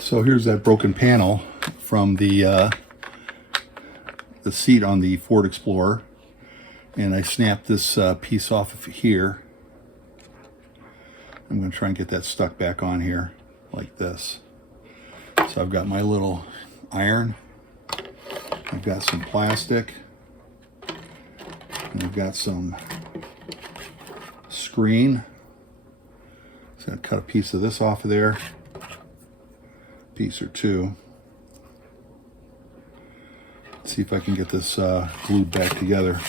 So here's that broken panel from the seat on the Ford Explorer, and I snapped this piece off of here. I'm going to try and get that stuck back on here like this. So I've got my little iron, I've got some plastic, and I've got some screen. So I'm going to cut a piece of this off of there, piece or two. Let's see if I can get this glued back together.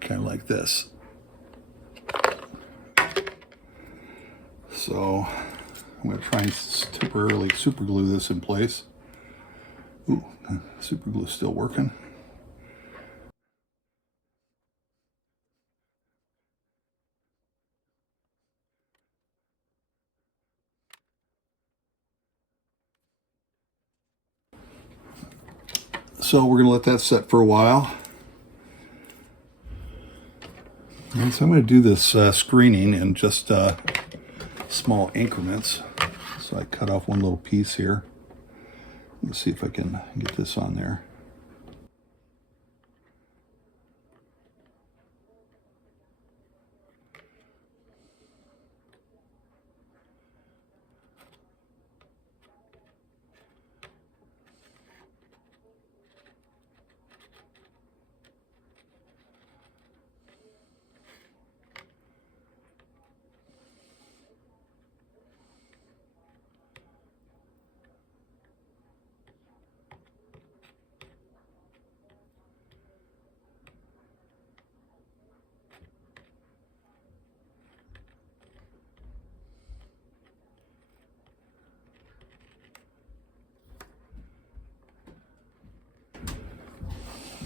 Kind of like this. So I'm going to try and temporarily super glue this in place. Ooh, super glue is still working. So we're going to let that set for a while. And so I'm going to do this screening in just small increments. So I cut off one little piece here. Let's see if I can get this on there.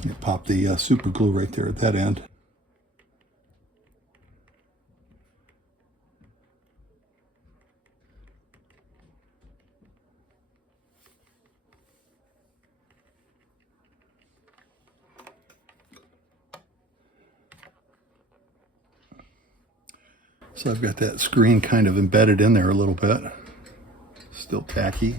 You pop the super glue right there at that end. So I've got that screen kind of embedded in there a little bit. Still tacky.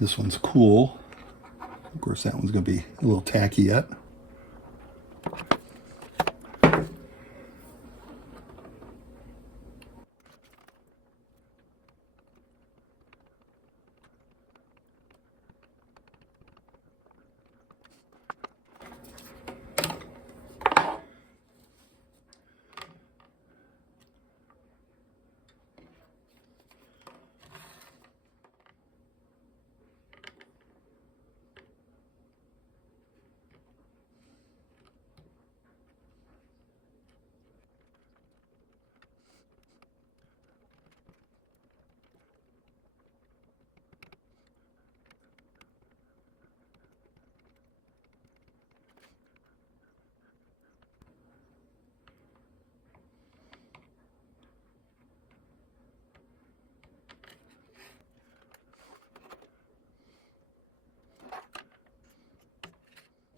This one's cool. Of course, that one's going to be a little tacky yet.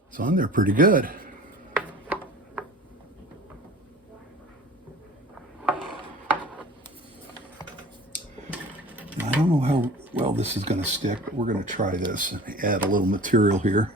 It's on there pretty good. I don't know how well this is going to stick, but we're going to try this and add a little material here.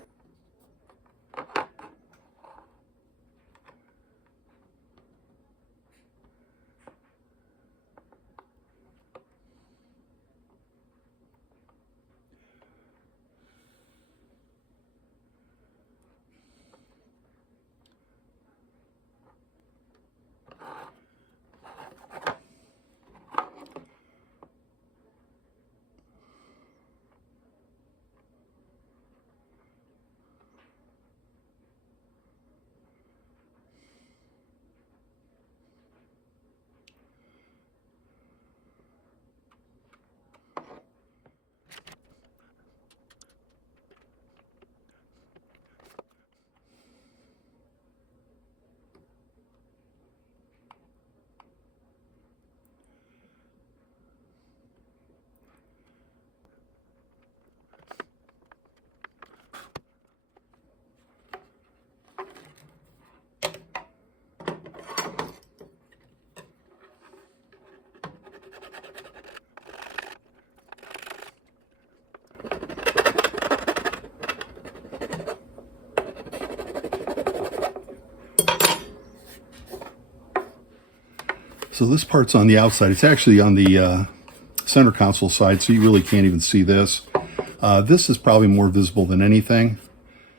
So this part's on the outside. It's actually on the center console side, so you really can't even see this. This is probably more visible than anything.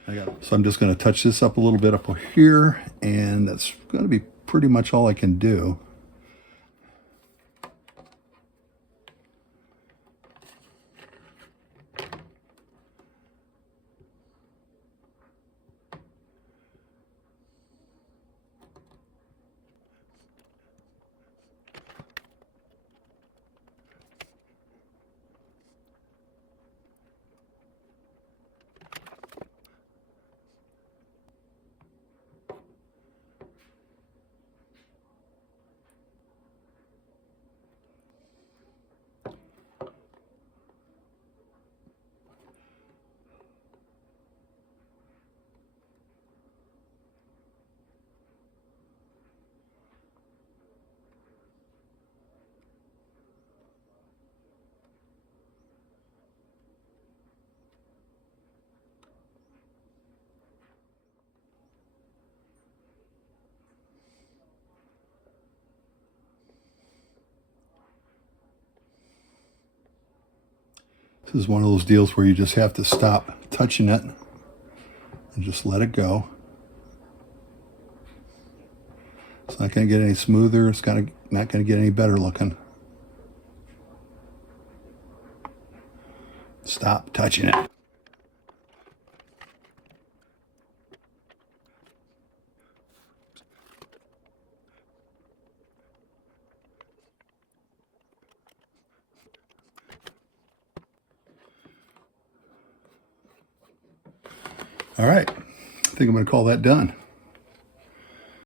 So I'm just going to touch this up a little bit up here, and that's going to be pretty much all I can do. This is one of those deals where you just have to stop touching it and just let it go. It's not going to get any smoother. It's not going to get any better looking. Stop touching it. All right, I think I'm going to call that done.